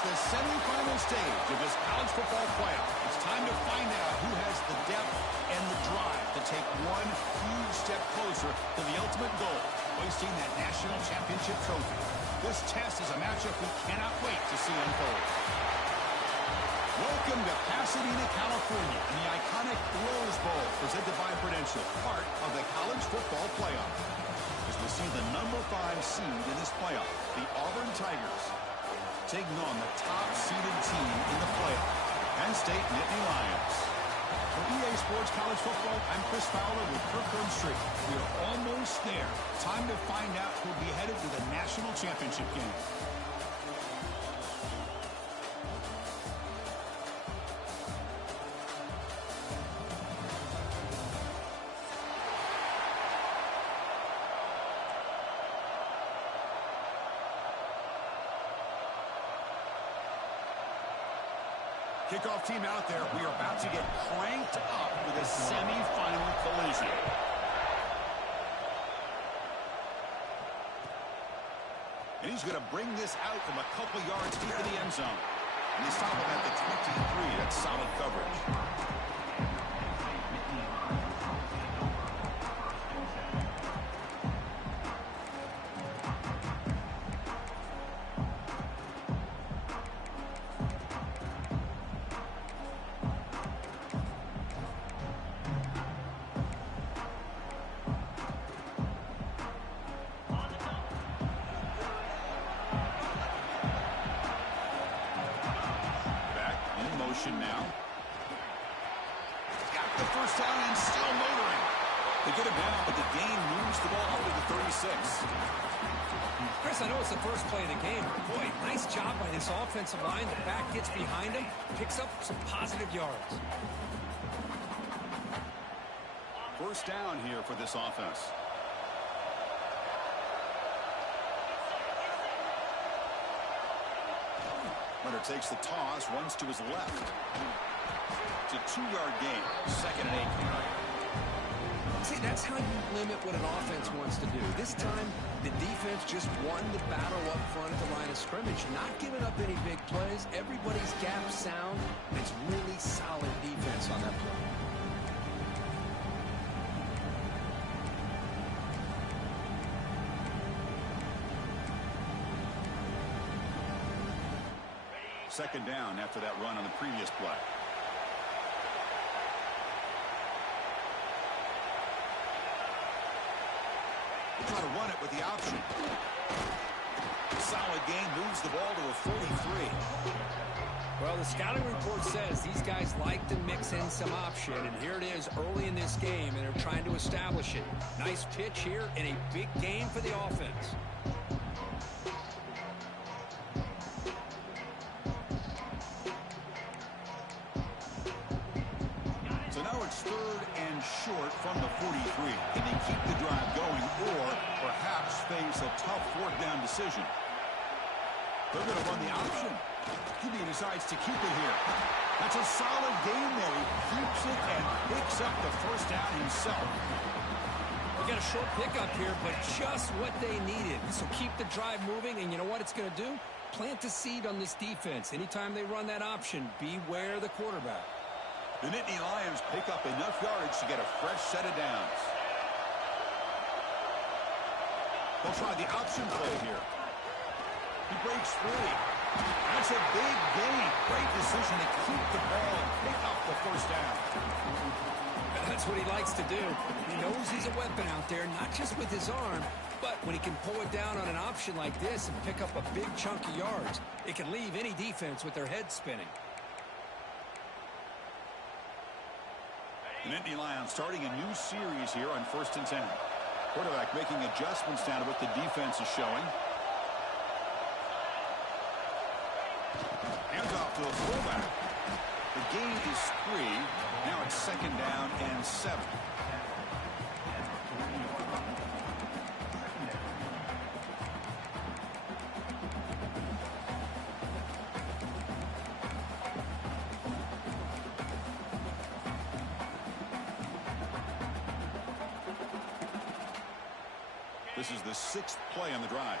It's the semifinal stage of this college football playoff. It's time to find out who has the depth and the drive to take one huge step closer to the ultimate goal, hoisting that national championship trophy. This test is a matchup we cannot wait to see unfold. Welcome to Pasadena, California, in the iconic Rose Bowl, presented by Prudential, part of the college football playoff. As we see the number 5 seed in this playoff, the Auburn Tigers, taking on the top-seeded team in the playoff, Penn State Nittany Lions. For EA Sports College Football, I'm Chris Fowler with Kirk Herbstreit. We are almost there. Time to find out who will be headed to the national championship game. Kickoff team out there. We are about to get cranked up with a semifinal collision. And he's going to bring this out from a couple yards deep in the end zone. And they stop him at the 23. That's solid coverage. Now. Got the first down and still motoring. They get him down, but the gain moves the ball over to the 36. Chris, I know it's the first play of the game. Boy, nice job by this offensive line. The back gets behind him, picks up some positive yards. First down here for this offense. Runner takes the toss, runs to his left. It's a 2-yard gain, 2nd and 8. See, that's how you limit what an offense wants to do. This time, the defense just won the battle up front at the line of scrimmage, not giving up any big plays. Everybody's gap sound. It's really solid defense on that play. Second down after that run on the previous play. We'll try to run it with the option. Solid gain, moves the ball to a 43. Well, the scouting report says these guys like to mix in some option, and here it is early in this game, and they're trying to establish it. Nice pitch here and a big gain for the offense. Short from the 43. Can they keep the drive going or perhaps face a tough 4th down decision? They're going to run the option. QB decides to keep it here. That's a solid game there. He keeps it and picks up the first down himself. We got a short pickup here, but just what they needed. So keep the drive moving, and you know what it's going to do? Plant a seed on this defense. Anytime they run that option, beware the quarterback. The Nittany Lions pick up enough yards to get a fresh set of downs. They'll try the option play here. He breaks free. That's a big gain. Great decision to keep the ball and pick up the first down. That's what he likes to do. He knows he's a weapon out there, not just with his arm, but when he can pull it down on an option like this and pick up a big chunk of yards, it can leave any defense with their head spinning. The Nittany Lions starting a new series here on 1st and 10. Quarterback making adjustments down to what the defense is showing. Hands off to the fullback. The gain is 3. Now it's 2nd down and 7. This is the 6th play on the drive.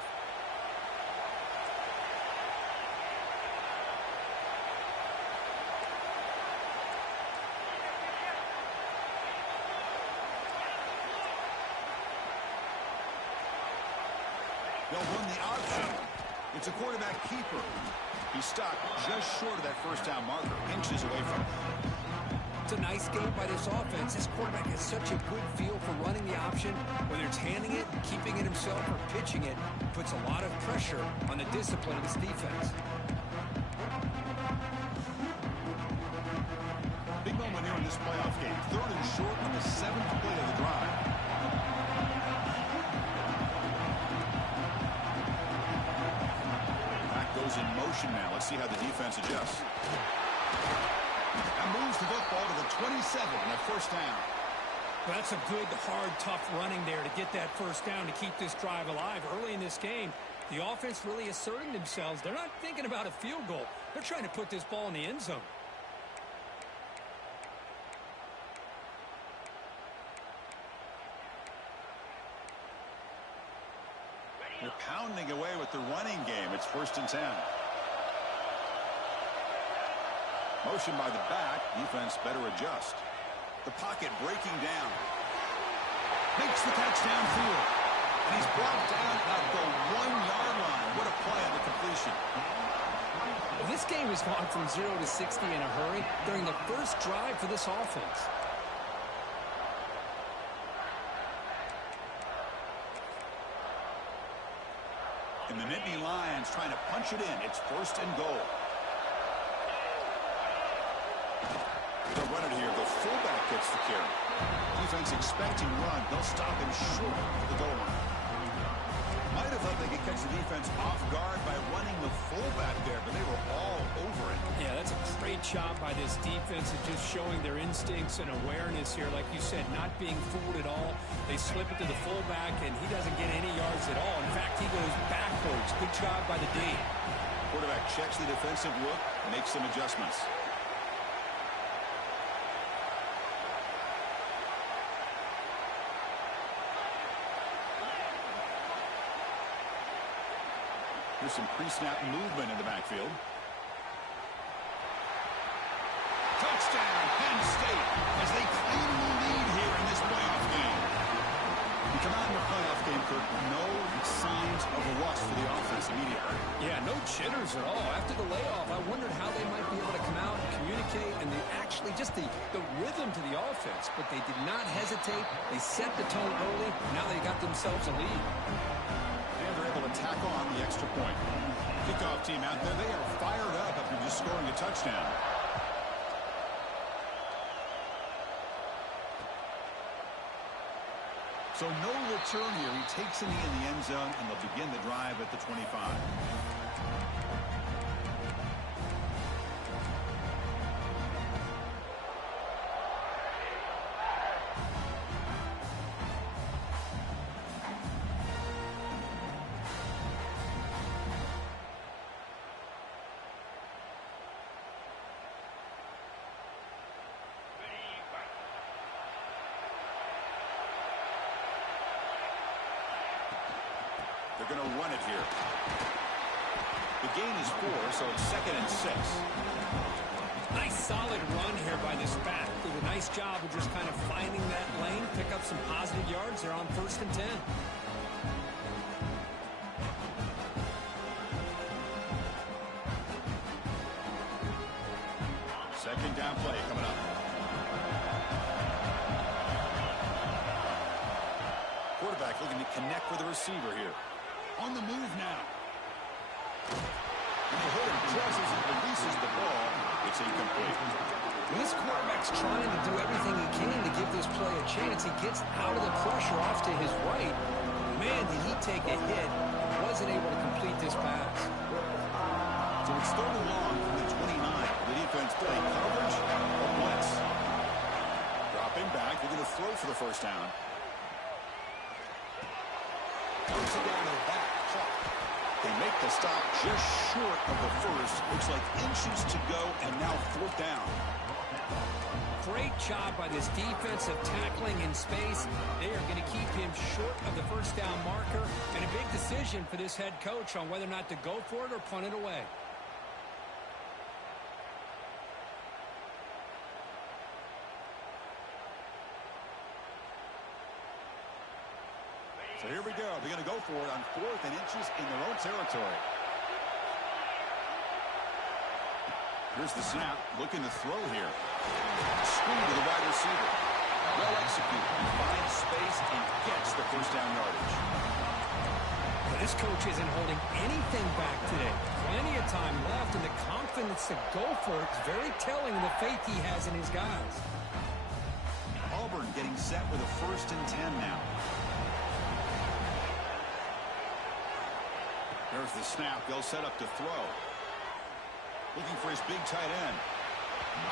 They'll run the option. It's a quarterback keeper. He's stuck just short of that first down marker, inches away from it. It's a nice game by this offense. This quarterback has such a good feel for running the option. Whether it's handing it, keeping it himself, or pitching it, puts a lot of pressure on the discipline of his defense. Big moment here in this playoff game. 3rd and short on the 7th play of the drive. Back goes in motion now. Let's see how the defense adjusts. And moves the football to the 27 and a first down. Well, that's a good, hard, tough running there to get that first down to keep this drive alive. Early in this game, the offense really asserting themselves. They're not thinking about a field goal. They're trying to put this ball in the end zone. They're pounding away with the running game. It's 1st and 10. Motion by the back. Defense better adjust. The pocket breaking down. Makes the catch downfield. And he's brought down at the 1-yard line. What a play on the completion. Well, this game has gone from 0 to 60 in a hurry during the first drive for this offense. And the Nittany Lions trying to punch it in. It's 1st and goal. They'll run it here. The fullback gets the carry. Defense expecting run. They'll stop him short of the goal line. Might have thought they could catch the defense off guard by running the fullback there, but they were all over it. Yeah, that's a great job by this defense of just showing their instincts and awareness here. Like you said, not being fooled at all. They slip it to the fullback, and he doesn't get any yards at all. In fact, he goes backwards. Good job by the D. Quarterback checks the defensive look, makes some adjustments. Here's some pre-snap movement in the backfield. Touchdown, Penn State, as they claim the lead here in this playoff game. We come out in the playoff game, Kirk, no signs of a rust for the offense immediately. Yeah, no jitters at all. After the layoff, I wondered how they might be able to come out and communicate, and they actually just the rhythm to the offense. But they did not hesitate. They set the tone early. Now they got themselves a lead. They're able to tack on the extra point. Kickoff team out there, they are fired up after just scoring a touchdown. So no return here. He takes a knee in the end zone, and they'll begin the drive at the 25. They're going to run it here. The gain is 4, so it's 2nd and 6. Nice solid run here by this back. Did a nice job of just kind of finding that lane, pick up some positive yards. They're on 1st and 10. Second down play coming up. Quarterback looking to connect with the receiver here. On the move now. And the hitter presses and releases the ball. It's incomplete. When this quarterback's trying to do everything he can to give this play a chance, he gets out of the pressure off to his right. Man, did he take a hit. Wasn't able to complete this pass. So it's 3rd and long from the 29. The defense play coverage or blitz. Dropping back. They're going to throw for the first down. Comes it down to the back. Clock. They make the stop just short of the first. Looks like inches to go, and now 4th down. Great job by this defense of tackling in space. They are going to keep him short of the first down marker, and a big decision for this head coach on whether or not to go for it or punt it away. So here we go. They're going to go for it on 4th and inches in their own territory. Here's the snap. Looking to throw here. Screen to the wide receiver. Well executed. He finds space and gets the first down yardage. Well, this coach isn't holding anything back today. Plenty of time left, and the confidence to go for it is very telling of the faith he has in his guys. Auburn getting set with a 1st and 10 now. There's the snap. They'll set up to throw. Looking for his big tight end.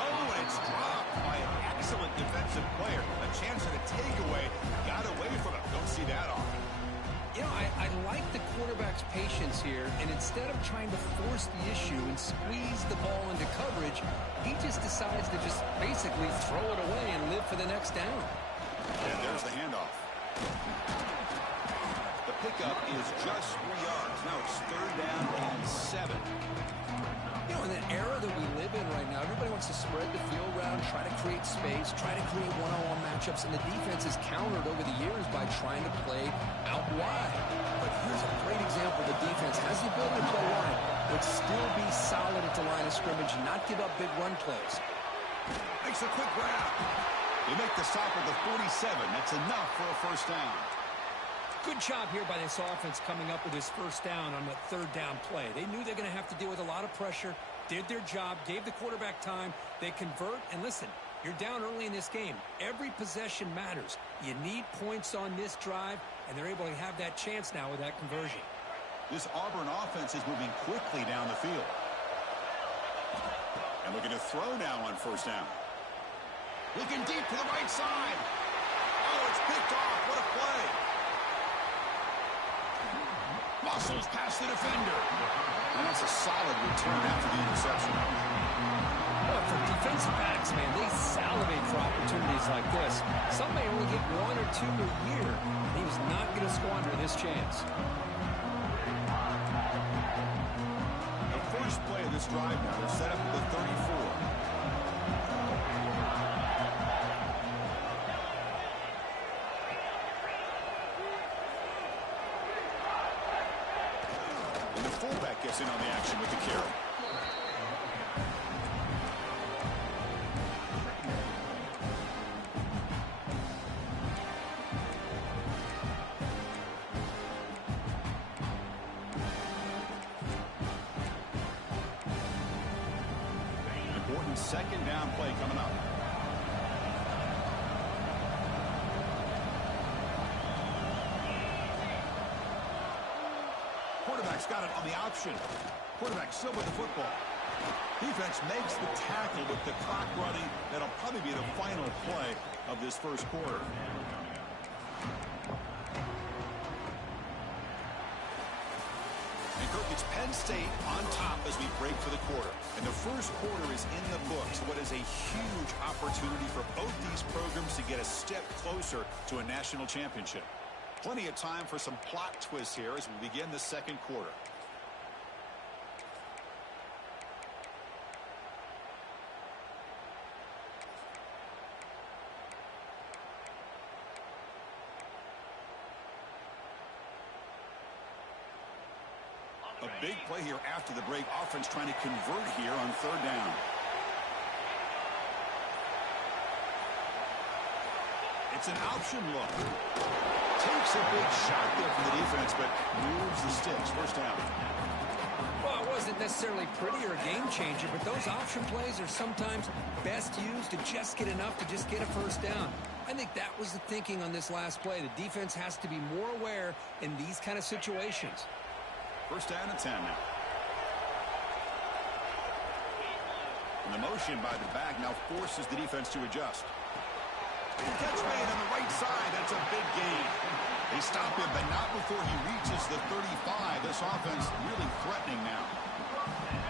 Oh, and it's dropped by an excellent defensive player. A chance at a takeaway. Got away from him. Don't see that often. You know, I like the quarterback's patience here, and instead of trying to force the issue and squeeze the ball into coverage, he just decides to just basically throw it away and live for the next down. And there's the handoff. The pickup is just 3 yards. Now it's 3rd down and 7. You know, in the era that we live in right now, everybody wants to spread the field around, try to create space, try to create one-on-one matchups, and the defense has countered over the years by trying to play out wide. But here's a great example. The defense has the ability to play wide, but still be solid at the line of scrimmage and not give up big run plays. Makes a quick grab. They make the stop at the 47. That's enough for a first down. Good job here by this offense coming up with his first down on that 3rd down play. They knew they're going to have to deal with a lot of pressure, did their job, gave the quarterback time. They convert, and listen, you're down early in this game. Every possession matters. You need points on this drive, and they're able to have that chance now with that conversion. This Auburn offense is moving quickly down the field. And looking to throw now on 1st down. Looking deep to the right side. Oh, it's picked off. What a play. Muscles past the defender. And that's a solid return after the interception. Well, for defensive backs, man, they salivate for opportunities like this. Some may only get 1 or 2 a year. He was not going to squander this chance. The first play of this drive now, they're set up at the 34. And the fullback gets in on the action with the carry. Important 2nd down play coming up. Quarterback's got it on the option. Quarterback still with the football. Defense makes the tackle with the clock running. That'll probably be the final play of this first quarter. And Kirk, it's Penn State on top as we break for the quarter. And the first quarter is in the books. What is a huge opportunity for both these programs to get a step closer to a national championship. Plenty of time for some plot twists here as we begin the second quarter. A big play here after the break. Offense trying to convert here on 3rd down. It's an option look. Takes a big shot there from the defense, but moves the sticks. First down. Well, it wasn't necessarily pretty or a game changer, but those option plays are sometimes best used to just get enough to just get a first down. I think that was the thinking on this last play. The defense has to be more aware in these kind of situations. First down and 10 now. And the motion by the back now forces the defense to adjust. Catch made on the right side. That's a big gain. They stop him, but not before he reaches the 35. This offense really threatening now.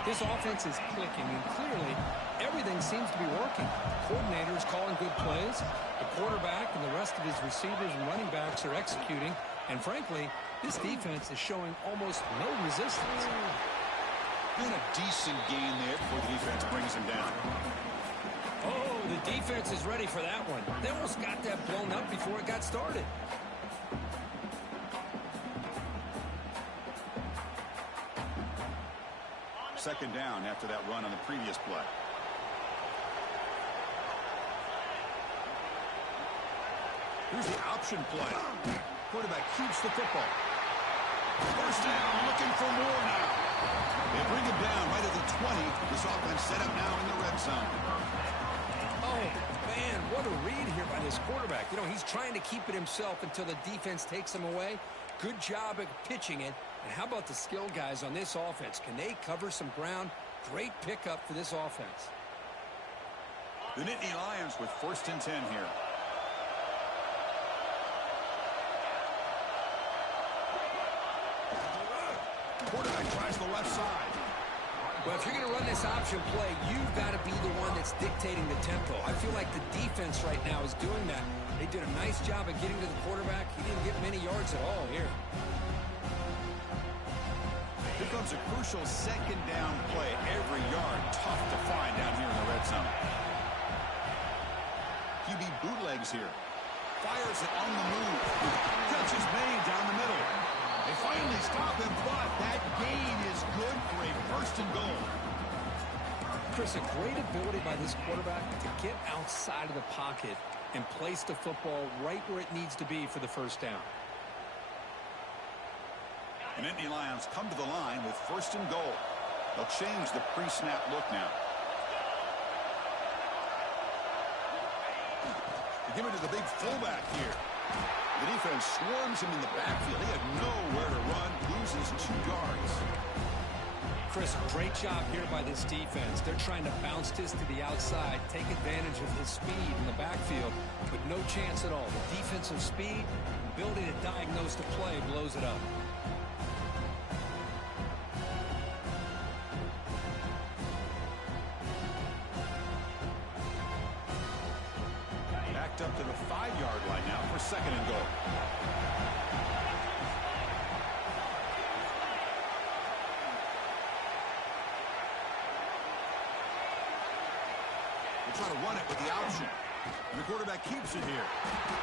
This offense is clicking, and clearly everything seems to be working. Coordinators calling good plays. The quarterback and the rest of his receivers and running backs are executing. And frankly, this defense is showing almost no resistance. And a decent gain there before the defense brings him down. Oh, the defense is ready for that one. They almost got that blown up before it got started. Second down after that run on the previous play. Here's the option play. Quarterback keeps the football. First down, looking for more now. They bring him down right at the 20. This offense set up now in the red zone. Oh, man, what a read here by this quarterback. You know, he's trying to keep it himself until the defense takes him away. Good job at pitching it. And how about the skill guys on this offense? Can they cover some ground? Great pickup for this offense. The Nittany Lions with 1st and 10 here. Quarterback tries the left side. Well, if you're going to run this option play, you've got to be the one that's dictating the tempo. I feel like the defense right now is doing that. They did a nice job of getting to the quarterback. He didn't get many yards at all here. Here comes a crucial second down play. Every yard tough to find down here in the red zone. QB bootlegs here. Fires it on the move. Catch is made down the middle. They finally stop him, but that gain is good for a 1st and goal. Chris, a great ability by this quarterback to get outside of the pocket and place the football right where it needs to be for the 1st down. The Nittany Lions come to the line with 1st and goal. They'll change the pre-snap look now. They give it to the big fullback here. The defense swarms him in the backfield. He had nowhere to run, loses 2 yards. Chris, great job here by this defense. They're trying to bounce this to the outside, take advantage of his speed in the backfield, but no chance at all. The defensive speed, ability to diagnose the play, blows it up. Up to the 5-yard line now for 2nd and goal. We'll try to run it with the option. And the quarterback keeps it here.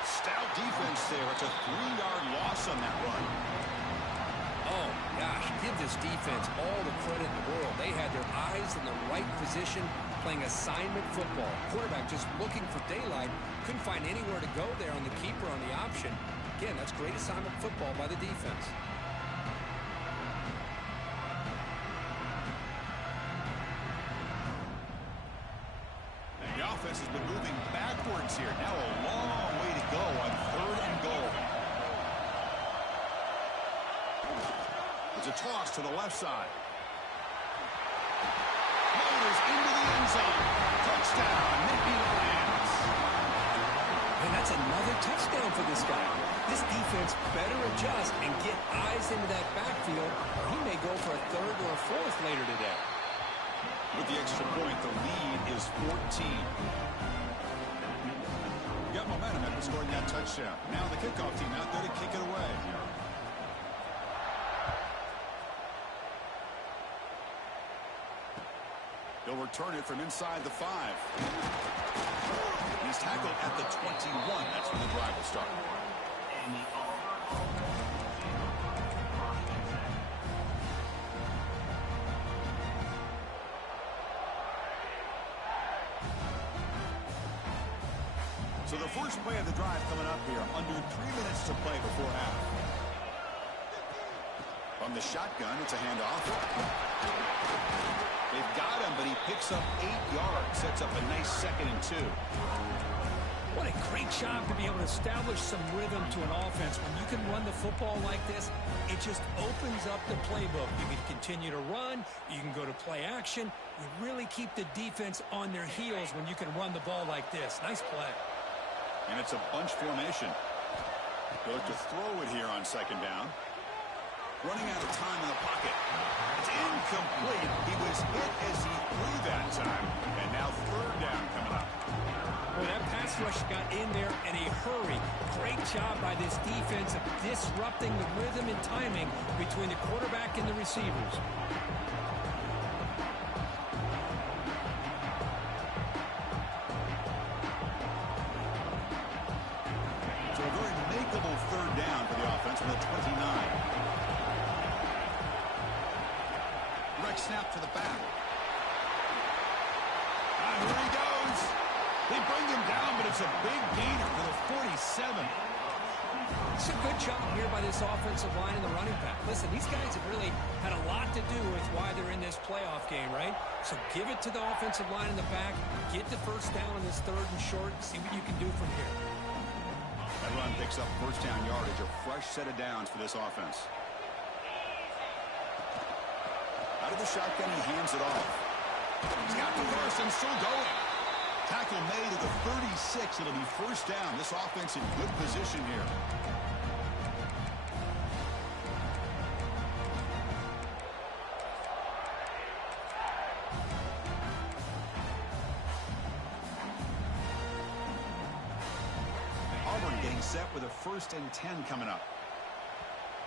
Stout defense there. It's a 3-yard loss on that run. Oh, gosh, give this defense all the credit in the world. They had their eyes in the right position, playing assignment football. Quarterback just looking for daylight. Couldn't find anywhere to go there on the keeper on the option. Again, that's great assignment football by the defense. The offense has been moving backwards here. Now a long way to go on 3rd and goal. It's a toss to the left side. Loaders into the end zone. Touchdown, Nittany Lions. And that's another touchdown for this guy. This defense better adjust and get eyes into that backfield, or he may go for a 3rd or a 4th later today. With the extra point, the lead is 14. Got momentum after scoring that touchdown. Now the kickoff team out there to kick it away. He'll return it from inside the 5. He's tackled at the 21. That's when the drive will start. So the first play of the drive coming up here. Under 3 minutes to play before half. From the shotgun, it's a handoff. They've got him, but he picks up 8 yards. Sets up a nice 2nd and 2. What a great job to be able to establish some rhythm to an offense. When you can run the football like this, it just opens up the playbook. You can continue to run. You can go to play action. You really keep the defense on their heels when you can run the ball like this. Nice play. And it's a bunch formation. Goes to throw it here on 2nd down. Running out of time in the pocket. It's incomplete. He was hit as he threw that time. And now 3rd down coming up. Well, that pass rush got in there in a hurry. Great job by this defense of disrupting the rhythm and timing between the quarterback and the receivers. So a very makeable 3rd down for the offense on the 29. snap to the back. Here he goes. They bring him down, but it's a big gainer for the 47. It's a good job here by this offensive line in the running back. Listen, these guys have really had a lot to do with why they're in this playoff game, right? So give it to the offensive line in the back. Get the first down on this 3rd and short. See what you can do from here. That run picks up first down yardage. A fresh set of downs for this offense. Out of the shotgun, he hands it off. He's got the first and still going. Tackle made at the 36. It'll be first down. This offense in good position here. Auburn getting set with a 1st and 10 coming up.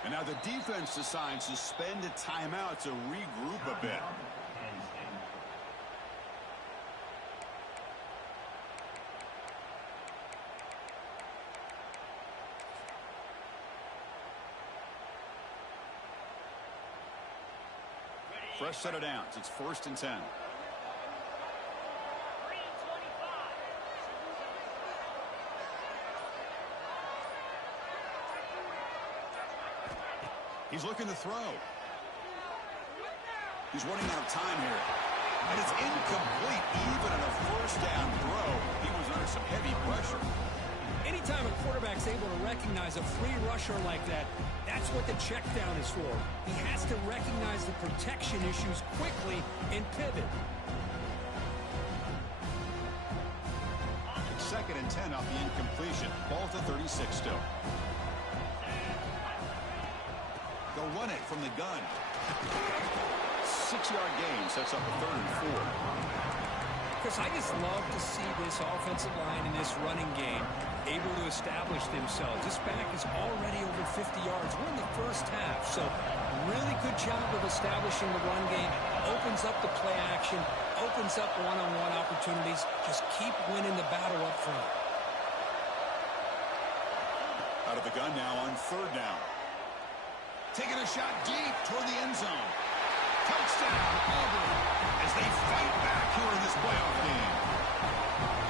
And now the defense decides to spend a timeout to regroup a bit. Fresh set of downs. It's 1st and 10. He's looking to throw. He's running out of time here. And it's incomplete. Even in a first down throw, he was under some heavy pressure. Anytime a quarterback's able to recognize a free rusher like that, that's what the check down is for. He has to recognize the protection issues quickly and pivot. It's 2nd and 10 off the incompletion. Ball to 36 still. They'll run it from the gun. 6-yard gain sets up a 3rd and 4. Chris, I just love to see this offensive line in this running game able to establish themselves. This back is already over 50 yards. We're in the first half, so really good job of establishing the run game. Opens up the play action, opens up one-on-one opportunities. Just keep winning the battle up front. Out of the gun now on 3rd down. Taking a shot deep toward the end zone. Touchdown, Auburn, as they fight back here in this playoff game.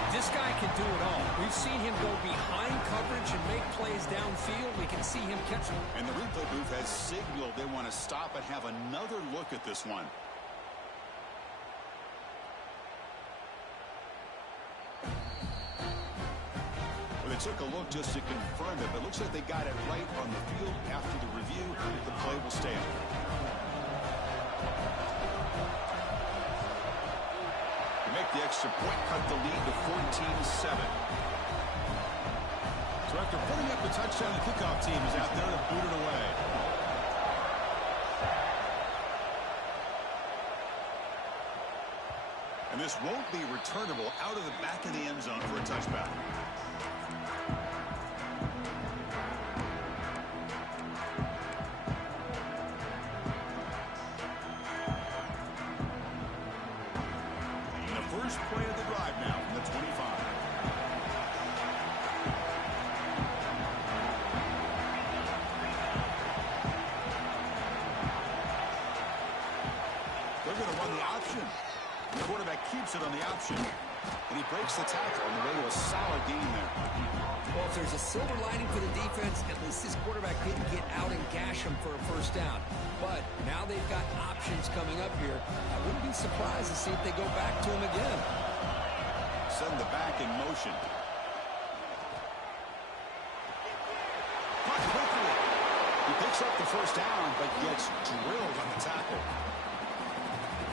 This guy can do it all. We've seen him go behind coverage and make plays downfield. We can see him catch them. And the replay booth has signaled they want to stop and have another look at this one. Well, they took a look just to confirm it, but it looks like they got it right on the field. After the review, the play will stand. Make the extra point, cut the lead to 14-7. So after putting up the touchdown, the kickoff team is out there to boot it away. And this won't be returnable out of the back of the end zone for a touchback. First play of the drive now from the 25. They're going to run the option. The quarterback keeps it on the option. And he breaks the tackle on the way to a solid gain there. Well, if there's a silver lining for the defense, at least this quarterback didn't get out and gash him for a first down. But now they've got options coming up here. I wouldn't be surprised to see if they go back to him again. Send the back in motion. Caught quickly. He picks up the first down, but gets drilled on the tackle.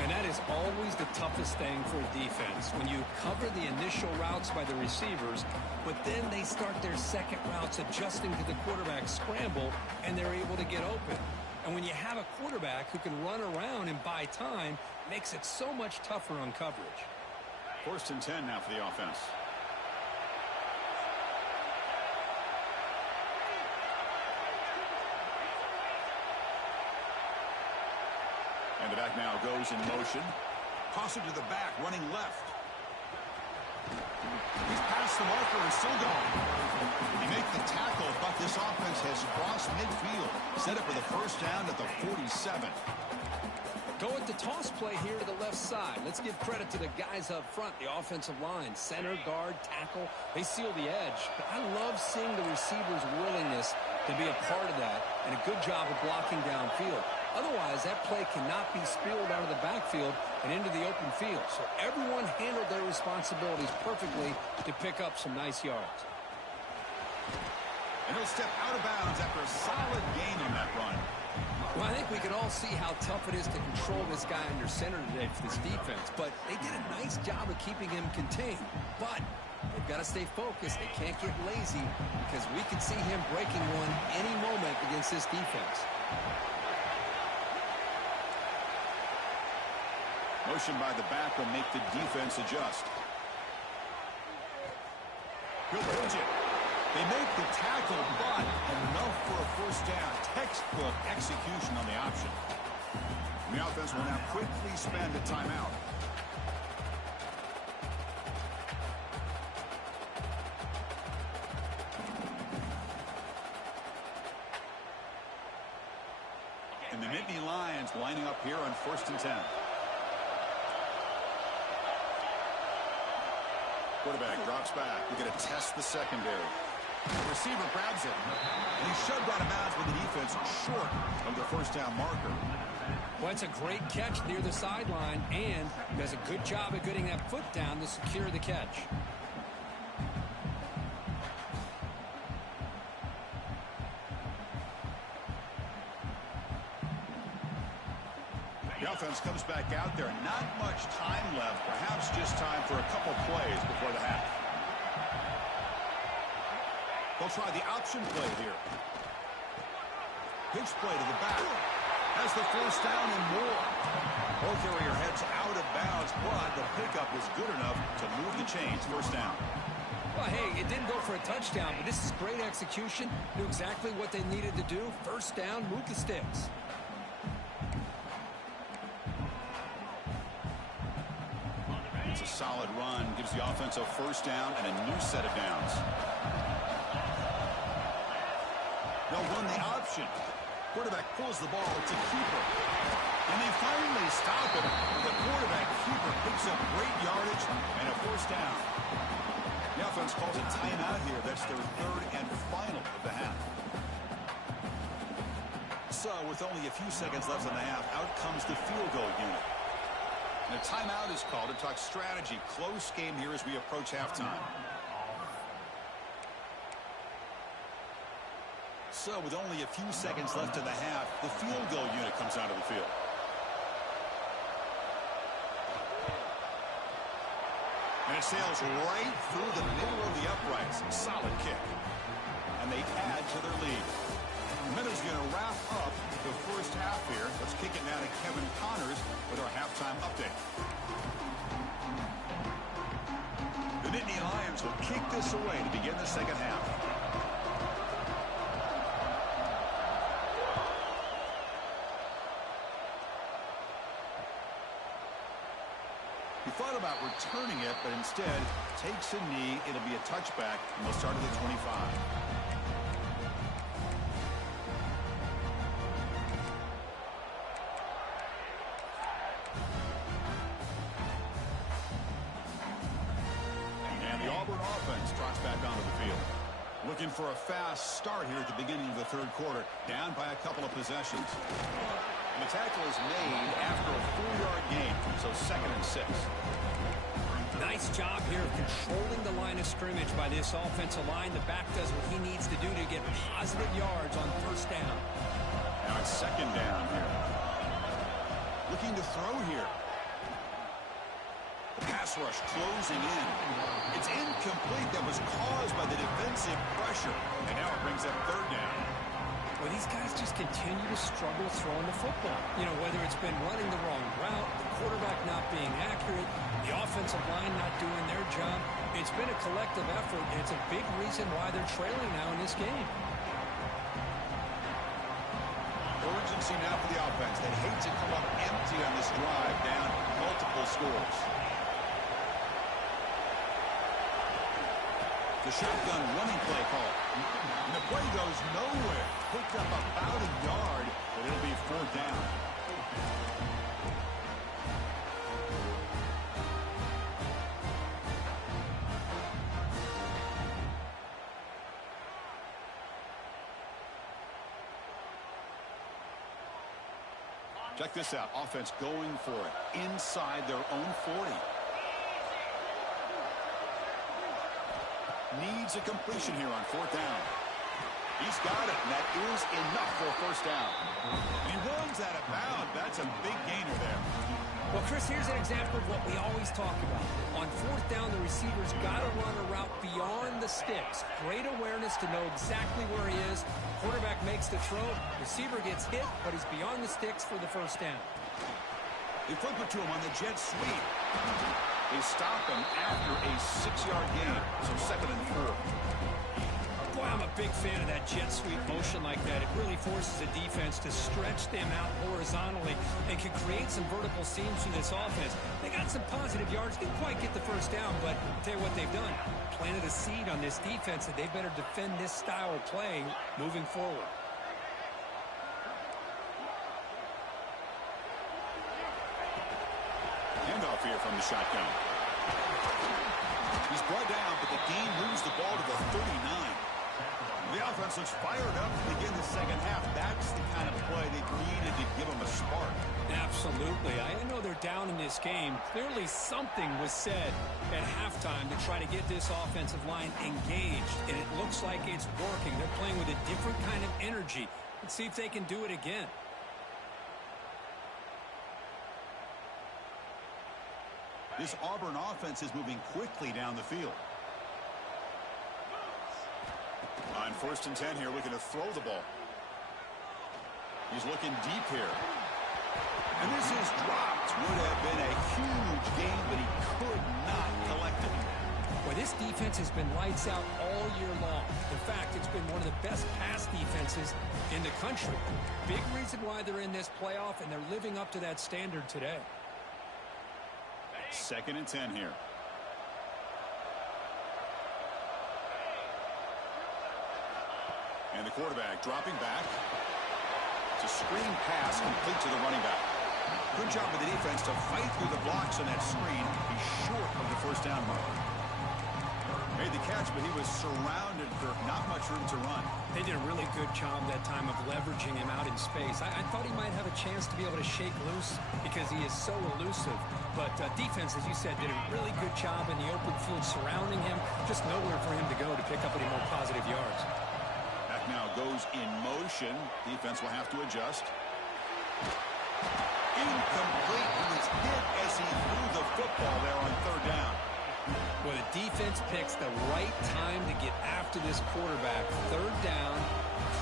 And that is always the toughest thing for a defense, when you cover the initial routes by the receivers, but then they start their second routes adjusting to the quarterback scramble, and they're able to get open. And when you have a quarterback who can run around and buy time, it makes it so much tougher on coverage. 1st and 10 now for the offense. And the back now goes in motion. Toss it to the back, running left. He's past the marker and still going. He makes the tackle, but this offense has crossed midfield. Set up for the first down at the 47. Go with the toss play here to the left side. Let's give credit to the guys up front, the offensive line, center, guard, tackle. They seal the edge. But I love seeing the receiver's willingness to be a part of that and a good job of blocking downfield. Otherwise, that play cannot be spilled out of the backfield and into the open field. So everyone handled their responsibilities perfectly to pick up some nice yards. And he'll step out of bounds after a solid gain on that run. Well, I think we can all see how tough it is to control this guy under center today for this defense. But they did a nice job of keeping him contained. But they've got to stay focused. They can't get lazy because we could see him breaking one any moment against this defense. Motion by the back will make the defense adjust. Good pitch it. They make the tackle, but enough for a first down. Textbook execution on the option. The offense will now quickly spend a timeout. And the Nittany Lions lining up here on 1st and 10. Quarterback drops back. We're going to test the secondary. The receiver grabs it, and he's shoved out of bounds with the defense short of the first down marker. Well, it's a great catch near the sideline, and does a good job of getting that foot down to secure the catch. The offense comes back out there. Not much time left. Perhaps just time for a couple plays before the half. They'll try the option play here. Pitch play to the back. Has the first down and more. Ball carrier heads out of bounds, but the pickup is good enough to move the chains. First down. Well, hey, it didn't go for a touchdown, but this is great execution. Knew exactly what they needed to do. First down, move the sticks. It's a solid run. Gives the offense a first down and a new set of downs. They'll run the option. Quarterback pulls the ball. It's a keeper. And they finally stop it. The quarterback keeper picks up great yardage and a first down. The offense calls a timeout here. That's their third and final of the half. So with only a few seconds left in the half, out comes the field goal unit. And a timeout is called to talk strategy. Close game here as we approach halftime. So with only a few seconds left in the half, the field goal unit comes out of the field. And it sails right through the middle of the uprights. Solid kick. And they add to their lead. Meadows going to wrap up the first half here. Let's kick it now to Kevin Connors with our halftime update. The Nittany Lions will kick this away to begin the second half. He thought about returning it, but instead takes a knee. It'll be a touchback, and they'll start at the 25. And the Auburn offense trots back onto the field. Looking for a fast start here at the beginning of the third quarter. Down by a couple of possessions. And the tackle is made after a 4-yard gain, so 2nd and 6. Nice job here of controlling the line of scrimmage by this offensive line. The back does what he needs to do to get positive yards on first down. Now it's 2nd down here. Looking to throw here. The pass rush closing in. It's incomplete. That was caused by the defensive pressure. And now it brings up 3rd down. Well, these guys just continue to struggle throwing the football. You know, whether it's been running the wrong route, the quarterback not being accurate, the offensive line not doing their job. It's been a collective effort, and it's a big reason why they're trailing now in this game. Urgency now for the offense. They hate to come up empty on this drive, down multiple scores. The shotgun running play call. And the play goes nowhere. Picked up about a yard, but it'll be 4th down. Check this out. Offense going for it inside their own 40. Needs a completion here on 4th down. He's got it, and that is enough for a 1st down. And he runs out of bounds. That's a big gainer there. Well, Chris, here's an example of what we always talk about. On 4th down, the receiver's got to run a route beyond the sticks. Great awareness to know exactly where he is. Quarterback makes the throw. Receiver gets hit, but he's beyond the sticks for the 1st down. They flip it to him on the jet sweep. They stop him after a 6-yard gain, so 2nd and 4. Boy, I'm a big fan of that jet sweep motion like that. It really forces a defense to stretch them out horizontally and can create some vertical seams through this offense. They got some positive yards. Didn't quite get the 1st down, but I'll tell you what they've done. Planted a seed on this defense that they better defend this style of play moving forward. Handoff here from the shotgun. He's brought down, but the game moves the ball to the 39. The offense looks fired up to begin the 2nd half. That's the kind of play they needed to give them a spark. Absolutely. I know they're down in this game. Clearly something was said at halftime to try to get this offensive line engaged, and it looks like it's working. They're playing with a different kind of energy. Let's see if they can do it again. This Auburn offense is moving quickly down the field. On 1st and 10 here, looking to throw the ball. He's looking deep here. And this is dropped. Would have been a huge gain, but he could not collect it. Well, this defense has been lights out all year long. In fact, it's been one of the best pass defenses in the country. Big reason why they're in this playoff, and they're living up to that standard today. 2nd and 10 here. And the quarterback dropping back. It's a screen pass complete to the running back. Good job of the defense to fight through the blocks on that screen. He's short of the 1st down mark. Made the catch, but he was surrounded for not much room to run. They did a really good job that time of leveraging him out in space. I thought he might have a chance to be able to shake loose because he is so elusive. But defense, as you said, did a really good job in the open field surrounding him. Just nowhere for him to go to pick up any more positive yards. Back now goes in motion. Defense will have to adjust. Incomplete. He was hit as he threw the football there on 3rd down. Well, the defense picks the right time to get after this quarterback. 3rd down,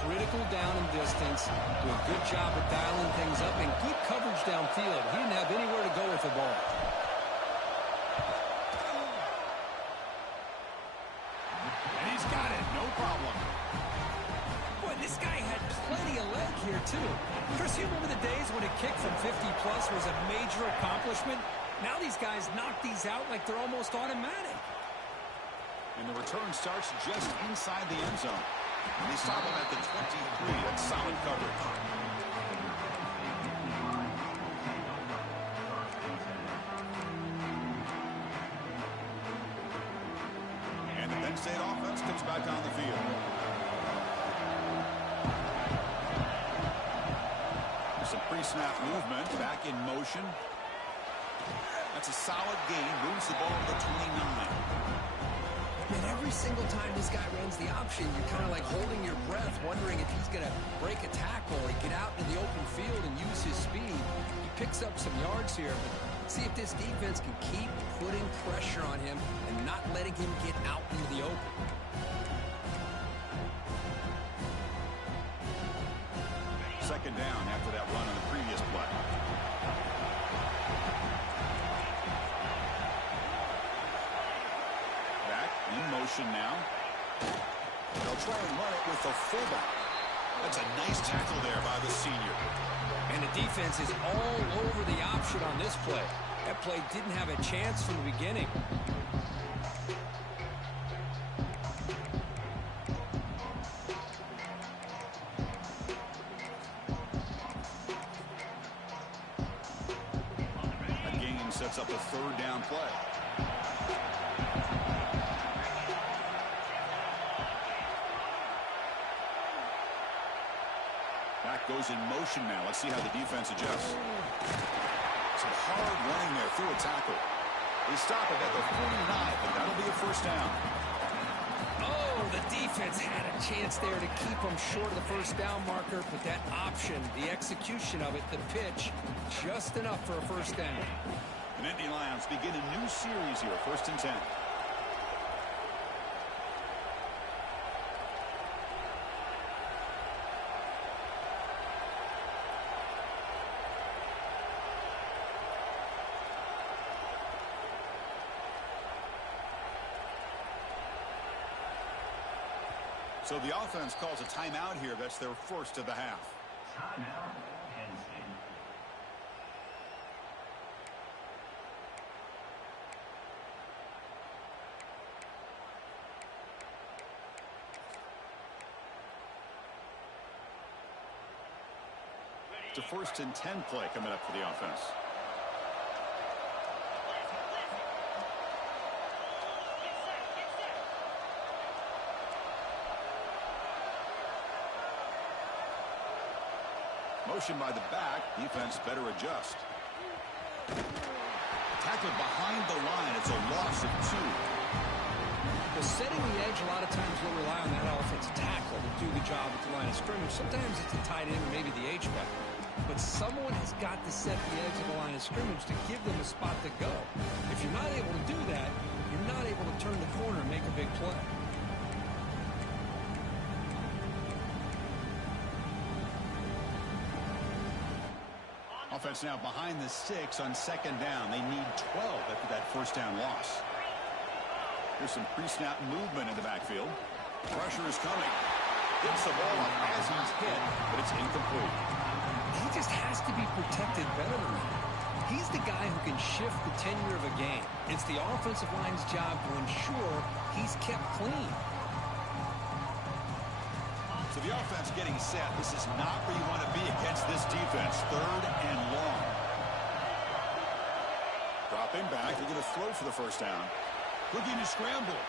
critical down and distance. Do a good job of dialing things up and good coverage downfield. He didn't have anywhere to go with the ball. And he's got it. No problem. Boy, this guy had plenty of leg here, too. Chris, you remember the days when a kick from 50-plus was a major accomplishment? Now these guys knock these out like they're almost automatic. And the return starts just inside the end zone. And they stop him at the 23. That's solid coverage. And the Penn State offense comes back on the field. Some pre-snap movement, back in motion. That's a solid gain. Moves the ball to the 29. And every single time this guy runs the option, you're kind of like holding your breath, wondering if he's going to break a tackle or get out into the open field and use his speed. He picks up some yards here, but let's see if this defense can keep putting pressure on him and not letting him get out into the open. Second down after that run on the previous play. Back in motion now. They'll try and run it with the fullback. That's a nice tackle there by the senior. And the defense is all over the option on this play. That play didn't have a chance from the beginning. Sets up a 3rd down play. Back goes in motion now. Let's see how the defense adjusts. Some hard running there through a tackle. They stop it at the 49, but that'll be a first down. Oh, the defense had a chance there to keep them short of the first down marker, but that option, the execution of it, the pitch, just enough for a first down. The Nittany Lions begin a new series here, 1st and 10. So the offense calls a timeout here. That's their first of the half. Timeout, Penn State. It's a 1st and 10 play coming up for the offense. Motion by the back. Defense better adjust. Tackled behind the line. It's a loss of 2. Well, setting the edge, a lot of times we'll rely on that offensive tackle to do the job at the line of scrimmage. Sometimes it's a tight end or maybe the H-back. But someone has got to set the edge of the line of scrimmage to give them a spot to go. If you're not able to do that, you're not able to turn the corner and make a big play. Offense now behind the 6 on 2nd down. They need 12 after that first down loss. There's some pre-snap movement in the backfield. Pressure is coming. Gets the ball up as he's hit, but it's incomplete. He just has to be protected better than that. He's the guy who can shift the tenure of a game. It's the offensive line's job to ensure he's kept clean. So the offense getting set. This is not where you want to be against this defense. 3rd and long. Dropping back. They're going to throw for the first down. Looking to scramble.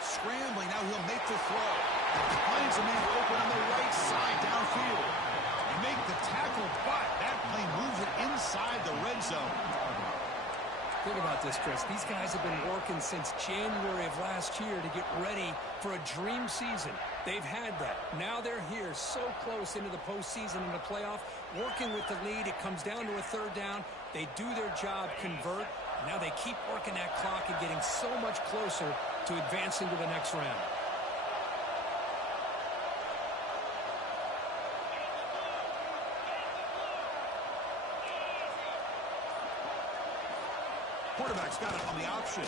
Scrambling. Now he'll make the throw. Finds a man open on the right side downfield. You make the tackle, but that play moves it inside the red zone. Think about this, Chris. These guys have been working since January of last year to get ready for a dream season. They've had that. Now they're here so close into the postseason and the playoff, working with the lead. It comes down to a 3rd down. They do their job, convert. Now they keep working that clock and getting so much closer to advancing to the next round. Quarterback's got it on the option.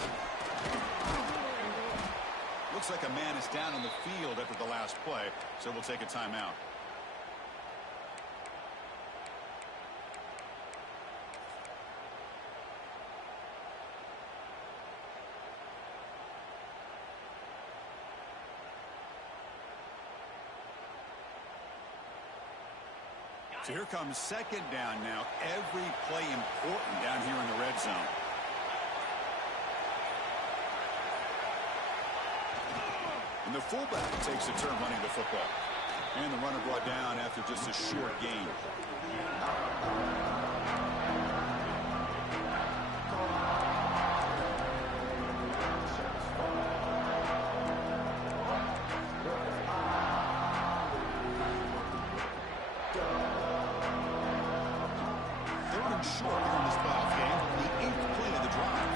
Looks like a man is down on the field after the last play, so we'll take a timeout. So here comes 2nd down now. Every play important down here in the red zone. And the fullback takes a turn running the football. And the runner brought down after just a short gain. Short here in this ball game, the 8th play of the drive.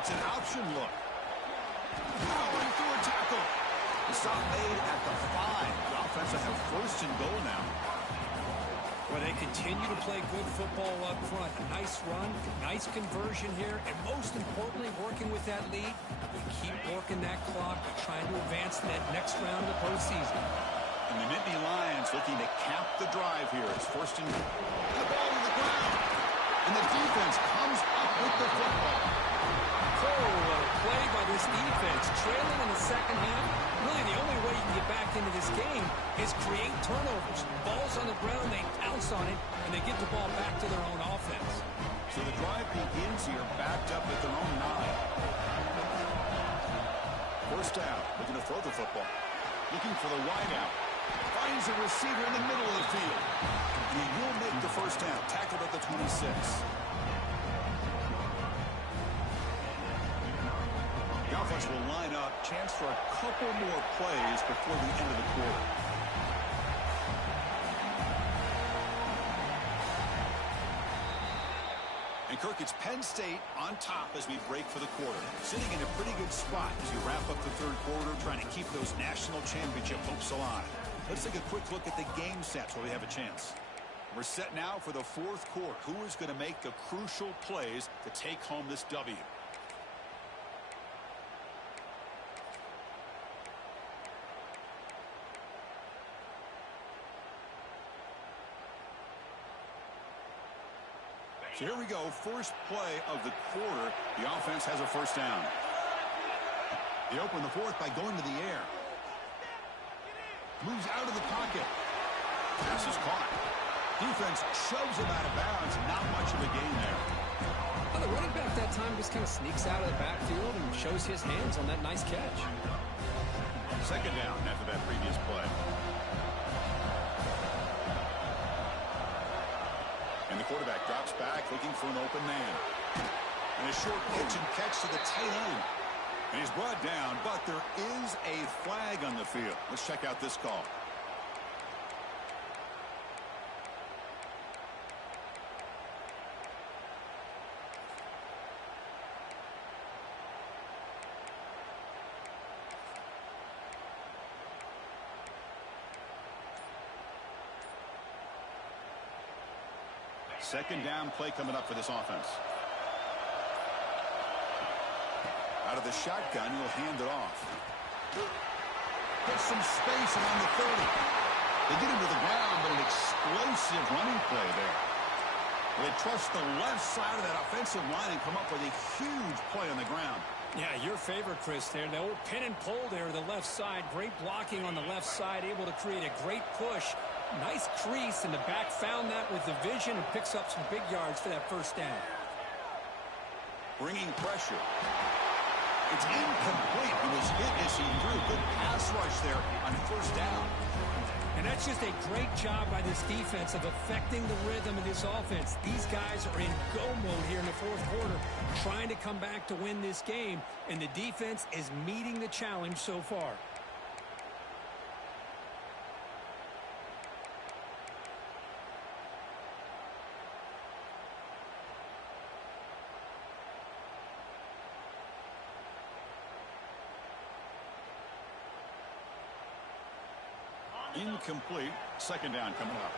It's an option look. Powering through a tackle. The stop made at the 5. The offense will have 1st and goal now. Well, they continue to play good football up front. A nice run, nice conversion here, and most importantly, working with that lead, we keep working that clock, trying to advance to that next round of the postseason. And the Nittany Lions looking to cap the drive here. It's 1st and the ball to the ground. And the defense comes up with the football. Oh, what a play by this defense. Trailing in the 2nd half. Really, the only way you can get back into this game is create turnovers. Ball's on the ground, they pounce on it, and they get the ball back to their own offense. So the drive begins here backed up at their own 9. First down, looking to throw the football. Looking for the wide out. Finds a receiver in the middle of the field. And he will make the first down. Tackled at the 26. The offense will line up. Chance for a couple more plays before the end of the quarter. And Kirk, it's Penn State on top as we break for the quarter. Sitting in a pretty good spot as you wrap up the third quarter, trying to keep those national championship hopes alive. Let's take a quick look at the game sets where we have a chance. We're set now for the fourth quarter. Who is going to make the crucial plays to take home this W? So here we go, first play of the quarter. The offense has a first down. They open the fourth by going to the air. Moves out of the pocket. Pass is caught. Defense shoves him out of bounds. Not much of a gain there. Well, the running back that time just kind of sneaks out of the backfield and shows his hands on that nice catch. Second down after that previous play. And the quarterback drops back, looking for an open man. And a short pitch and catch to the tight end. And he's brought down, but there is a flag on the field. Let's check out this call. Second down play coming up for this offense. Out of the shotgun, he'll hand it off. Gets some space around the 30. They get him to the ground, but an explosive running play there. They trust the left side of that offensive line and come up with a huge play on the ground. Yeah, your favorite, Chris, there. The old pin and pull there, the left side. Great blocking on the left side, able to create a great push. Nice crease, and the back found that with the vision and picks up some big yards for that first down. Bringing pressure. It's incomplete. It was hit as he threw. Good pass rush there on first down. And that's just a great job by this defense of affecting the rhythm of this offense. These guys are in go mode here in the fourth quarter, trying to come back to win this game, and the defense is meeting the challenge so far. Incomplete. Second down coming up.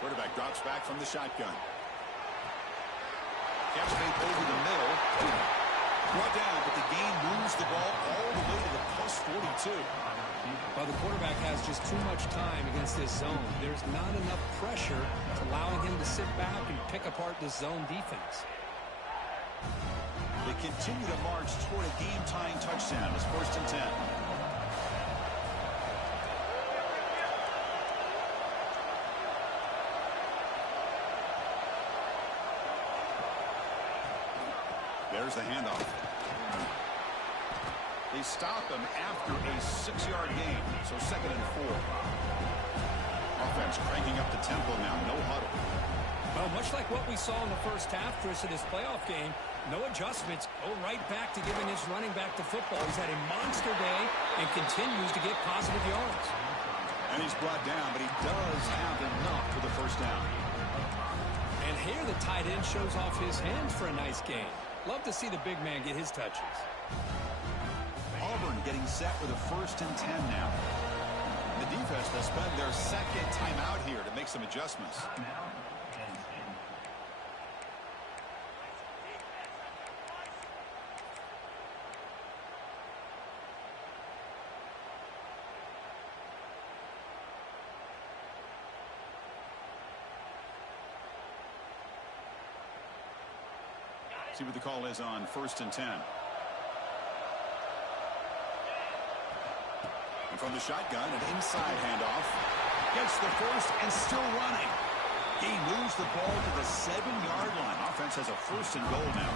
Quarterback drops back from the shotgun. Catch fake over the middle. Brought down, but the game moves the ball all the way to the plus 42. Well, the quarterback has just too much time against this zone. There's not enough pressure allowing him to sit back and pick apart this zone defense. They continue to march toward a game-tying touchdown. It's 1st and 10. There's the handoff. They stop him after a 6-yard gain, so 2nd and 4. Offense cranking up the tempo now, no huddle. Well, much like what we saw in the first half, Chris, of this playoff game, no adjustments, go right back to giving his running back the football. He's had a monster day and continues to get positive yards. And he's brought down, but he does have enough for the first down. And here the tight end shows off his hands for a nice game. Love to see the big man get his touches. Auburn getting set for the 1st and 10 now. The defense will spend their second timeout here to make some adjustments. See what the call is on 1st and 10. And from the shotgun, an inside handoff. Gets the first and still running. He moves the ball to the 7-yard line. Offense has a 1st and goal now.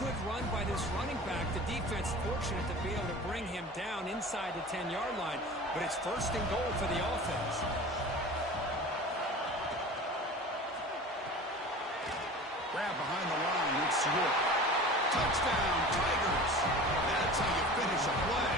good run by this running back. The defense fortunate to be able to bring him down inside the 10-yard line, but it's first and goal for the offense. Grab behind the line. It's York. Touchdown, Tigers. That's how you finish a play.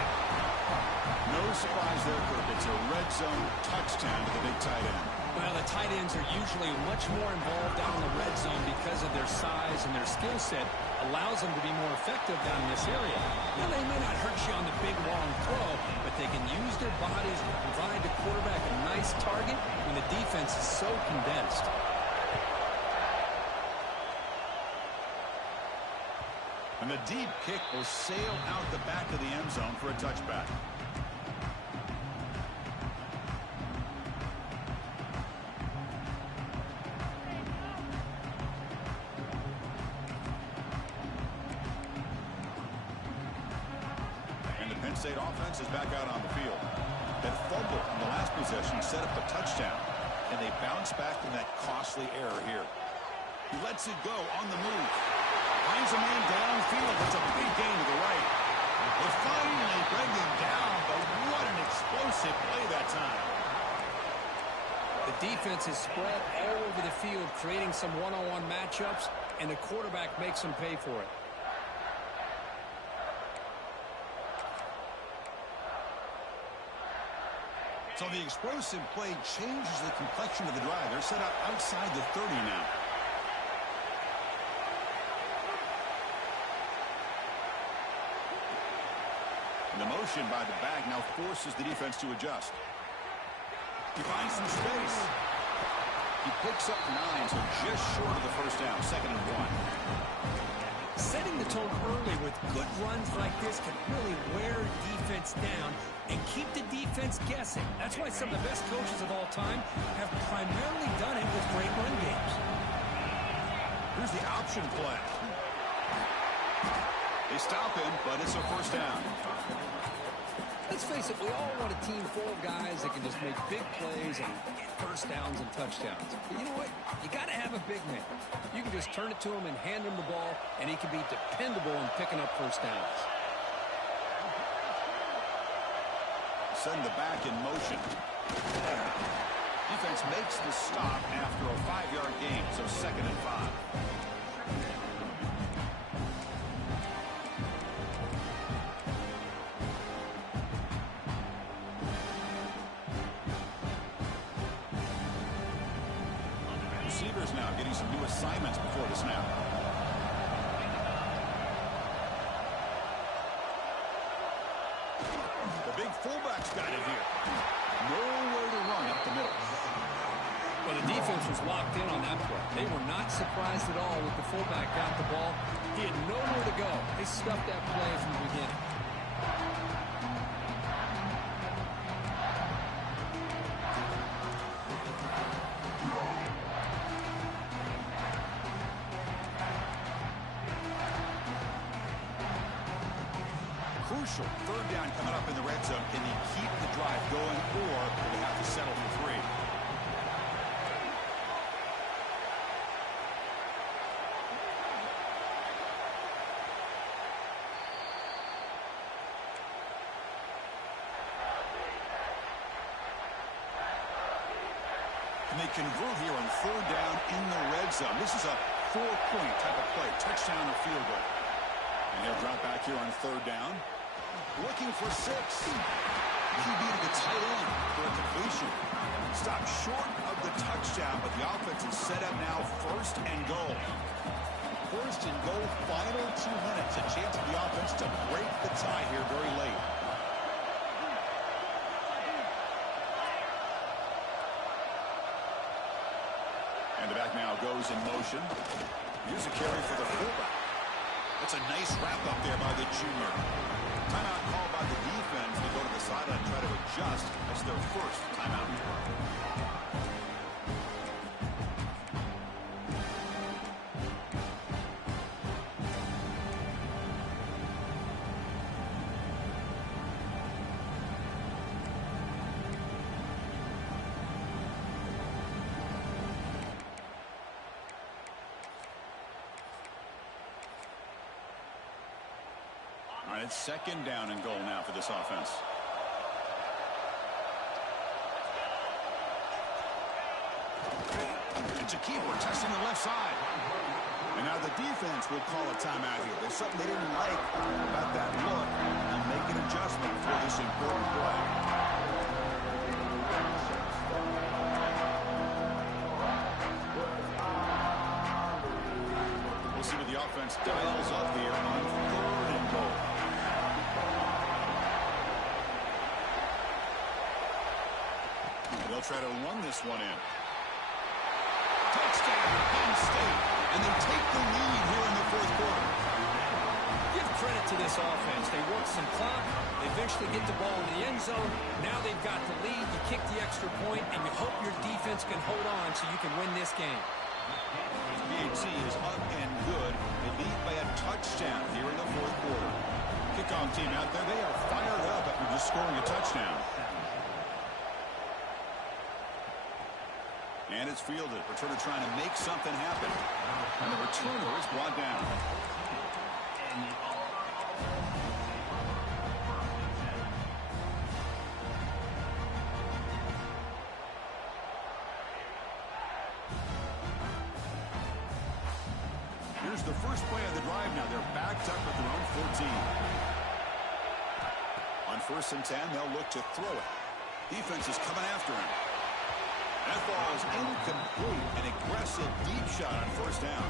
No surprise there, Kirk. It's a red zone touchdown to the big tight end. Well, the tight ends are usually much more involved down in the red zone because of their size and their skill set allows them to be more effective down in this area. Now, they may not hurt you on the big, long throw, but they can use their bodies to provide the quarterback a nice target when the defense is so condensed. And the deep kick will sail out the back of the end zone for a touchback. And the Penn State offense is back out on the field. That fumble in the last possession set up a touchdown. And they bounce back from that costly error here. He lets it go on the move. Finds a man downfield. That's a big gain to the right. They finally bring him down, but what an explosive play that time. The defense is spread all over the field, creating some one-on-one matchups, and the quarterback makes them pay for it. So the explosive play changes the complexion of the drive. They're set up outside the 30 now. And the motion by the back now forces the defense to adjust. He finds some space. He picks up 9, so just short of the first down, 2nd and 1. Setting the tone early with good runs like this can really wear defense down and keep the defense guessing. That's why some of the best coaches of all time have primarily done it with great run games. Here's the option play. They stop him, but it's a first down. Let's face it, we all want a team full of guys that can just make big plays and get first downs and touchdowns. But you know what? You got to have a big man. You can just turn it to him and hand him the ball, and he can be dependable in picking up first downs. Send the back in motion. Defense makes the stop after a 5-yard gain, so 2nd and 5. Receivers now getting some new assignments before the snap. The big fullback's got it here. Nowhere to run up the middle. Well, the defense was locked in on that play. They were not surprised at all when the fullback got the ball. He had nowhere to go. They stuffed that play from the beginning. Crucial 3rd down coming up in the red zone. Can they keep the drive going, or do they have to settle for 3? And they convert here on 3rd down in the red zone. This is a 4-point type of play, touchdown or field goal. And he'll drop back here on 3rd down. Looking for 6. QB to the tight end for a completion. Stopped short of the touchdown, but the offense is set up now 1st and goal. 1st and goal, final 2 minutes. A chance for the offense to break the tie here very late. And the back now goes in motion. Here's a carry for the fullback. That's a nice wrap up there by the junior. Timeout called by the defense. They go to the sideline and try to adjust. That's their first timeout. All right, it's second down and goal now for this offense. It's a keeper testing the left side. And now the defense will call a timeout here. There's something they didn't like about that look and make an adjustment for this important play. We'll see what the offense dials up here on 3rd and goal. They'll try to run this one in. Touchdown, Penn State. And they take the lead here in the 4th quarter. Give credit to this offense. They work some clock. They eventually get the ball in the end zone. Now they've got the lead. You kick the extra point, and you hope your defense can hold on so you can win this game. PAT is up and good. They lead by a touchdown here in the 4th quarter. Kickoff team out there. They are fired up after just scoring a touchdown. And it's fielded. Returner trying to make something happen. And the returner is brought down. Here's the first play of the drive now. They're backed up at their own 14. On 1st and 10, they'll look to throw it. Defense is coming after him. That ball is incomplete. An aggressive deep shot on 1st down.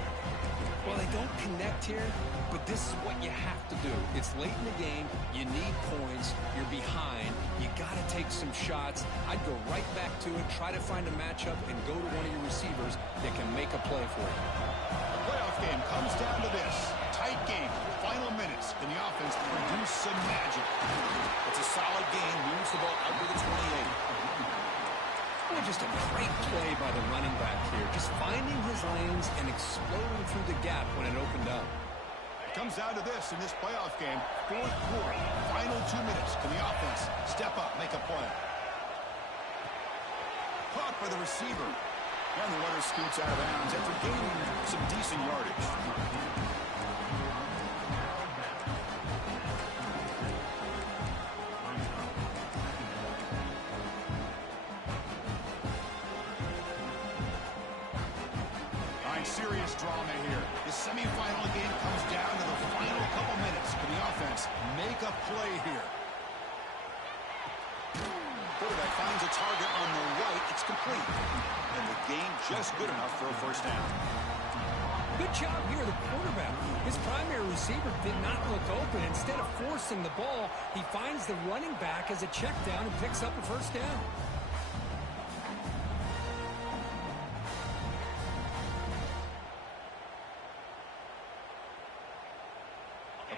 Well, they don't connect here, but this is what you have to do. It's late in the game. You need points. You're behind. You got to take some shots. I'd go right back to it, try to find a matchup, and go to one of your receivers that can make a play for you. The playoff game comes down to this. Tight game. Final minutes. Can the offense produce some magic? It's a solid game. Moves the ball out to the 28. Just a great play by the running back here. Just finding his lanes and exploding through the gap when it opened up. It comes down to this in this playoff game. 4th quarter. Final 2 minutes. Can the offense step up, make a play? Caught by the receiver. And the runner scoots out of bounds after gaining some decent yardage. Serious drama here. The semifinal game comes down to the final couple minutes. Can the offense make a play here? Quarterback finds a target on the right. It's complete. And the game just good enough for a 1st down. Good job here, the quarterback. His primary receiver did not look open. Instead of forcing the ball, he finds the running back as a check down and picks up a 1st down.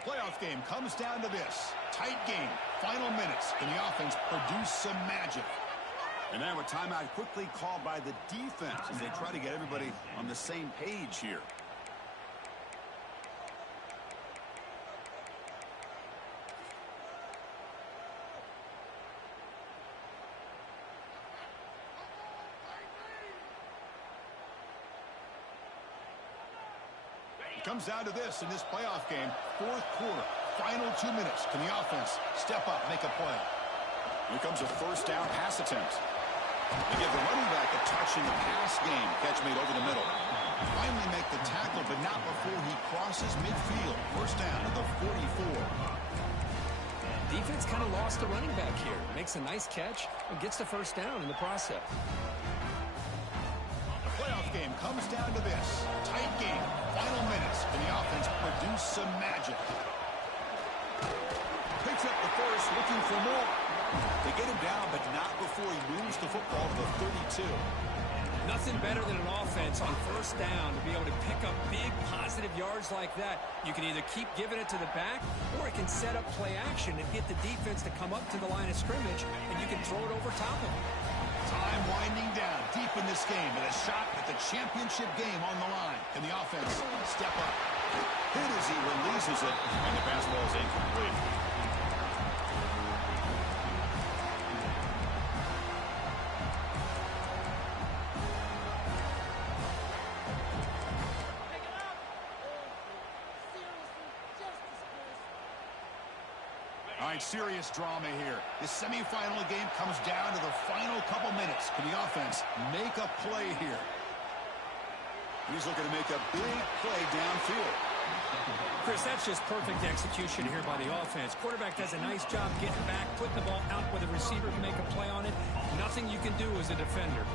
Playoff game comes down to this. Tight game. Final minutes. Can the offense produce some magic? And now a timeout quickly called by the defense as they try to get everybody on the same page here. Comes down to this in this playoff game. 4th quarter. Final 2 minutes. Can the offense step up, make a play? Here comes a 1st down pass attempt. They give the running back a touch in the pass game. Catch made over the middle. Finally make the tackle, but not before he crosses midfield. 1st down to the 44. Defense kind of lost the running back here. Makes a nice catch and gets the 1st down in the process. Playoff game comes down to this. Tight game. Final minutes. Can the offense produce some magic? Picks up the 1st, looking for more. They get him down, but not before he moves the football to the 32. Nothing better than an offense on 1st down to be able to pick up big positive yards like that. You can either keep giving it to the back, or it can set up play action and get the defense to come up to the line of scrimmage, and you can throw it over top of them. Time winding down deep in this game with a shot at the championship game on the line. Can the offense step up? Hit as he releases it, and the basketball is incomplete. All right, serious drama here. The semifinal game comes down to the final couple minutes. Can the offense make a play here? He's looking to make a big play downfield. Chris, that's just perfect execution here by the offense. Quarterback does a nice job getting back, putting the ball out where the receiver can make a play on it. Nothing you can do as a defender.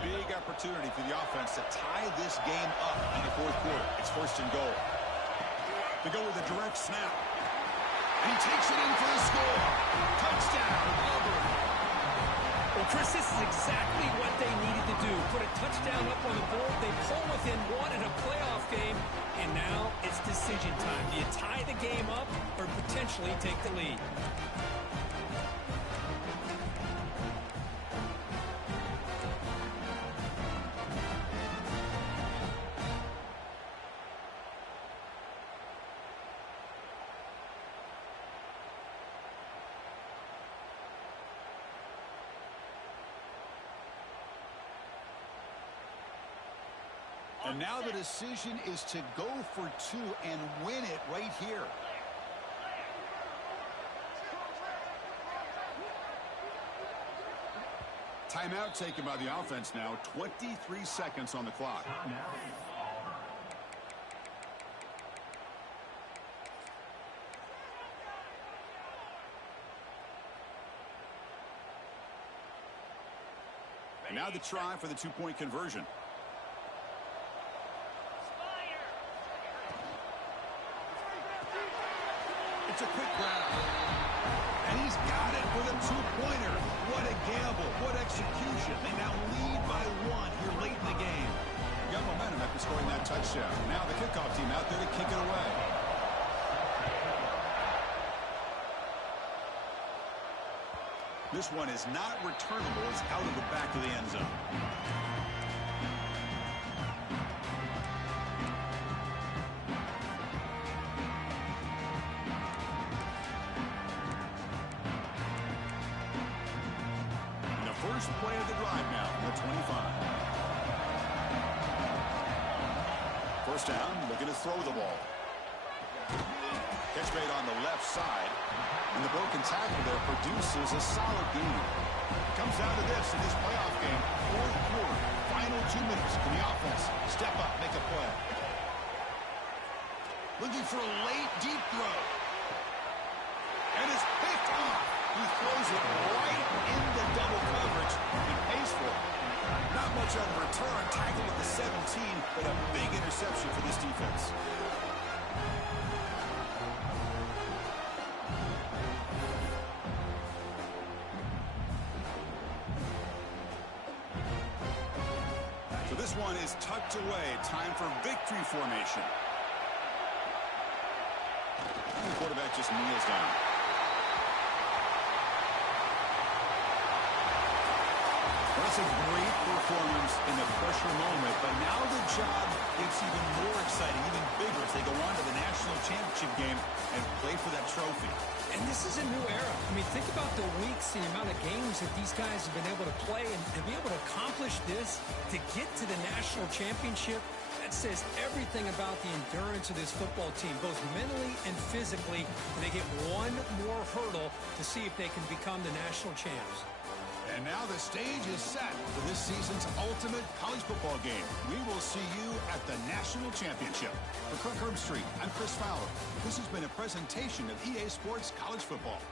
Big opportunity for the offense to tie this game up in the fourth quarter. It's first and goal. They go with a direct snap. And he takes it in for the score. Touchdown, Auburn. Well, Chris, this is exactly what they needed to do. Put a touchdown up on the board. They pull within one in a playoff game. And now it's decision time. Do you tie the game up or potentially take the lead? And now the decision is to go for two and win it right here. Timeout taken by the offense now. 23 seconds on the clock. And now the try for the two-point conversion. It's a quick grab. And he's got it with a two-pointer. What a gamble. What execution. They now lead by one here late in the game. Got momentum after scoring that touchdown. Now the kickoff team out there to kick it away. This one is not returnable. It's out of the back of the end zone. First play of the drive now from the 25. First down, looking to throw the ball. Catch made on the left side. And the broken tackle there produces a solid gain. Comes down to this in this playoff game. Fourth quarter, final 2 minutes. Can the offense step up, make a play? Looking for a late, deep throw. And it's picked off. He throws it right into double coverage and pays for it. Not much on the return. Tackled at the 17, but a big interception for this defense. So this one is tucked away. Time for victory formation. And the quarterback just kneels down. That's a great performance in the pressure moment, but now the job gets even more exciting, even bigger as they go on to the national championship game and play for that trophy. And this is a new era. I mean, think about the weeks, the amount of games that these guys have been able to play and be able to accomplish this, to get to the national championship. That says everything about the endurance of this football team, both mentally and physically. They get one more hurdle to see if they can become the national champs. And now the stage is set for this season's ultimate college football game. We will see you at the national championship. For Kirk Herbstreit, I'm Chris Fowler. This has been a presentation of EA Sports College Football.